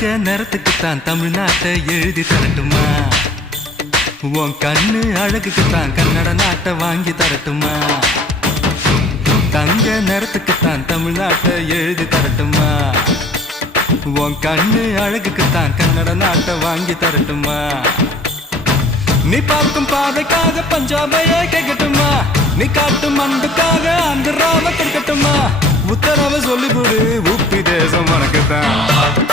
தங்க நிறத்துக்குத்தான் தமிழ்நாட்டை எழுதி தரட்டுமா? உன் கண்ணு அழகுக்குத்தான் கன்னட நாட்டை வாங்கி தரட்டுமா? தங்க நிறத்துக்குத்தான் தமிழ்நாட்டை எழுதி தரட்டுமா? உன் கண்ணு அழகுக்குத்தான் கன்னட நாட்டை வாங்கி தரட்டுமா? நீ பார்க்கும் பாதைக்காக பஞ்சாபையே கேட்கட்டுமா? நீ காட்டும் அன்புக்காக ஆந்திராவை கொடுக்கட்டுமா? உத்தரவை சொல்லிவிடு, உப்பி தேசம் உனக்குத்தான்.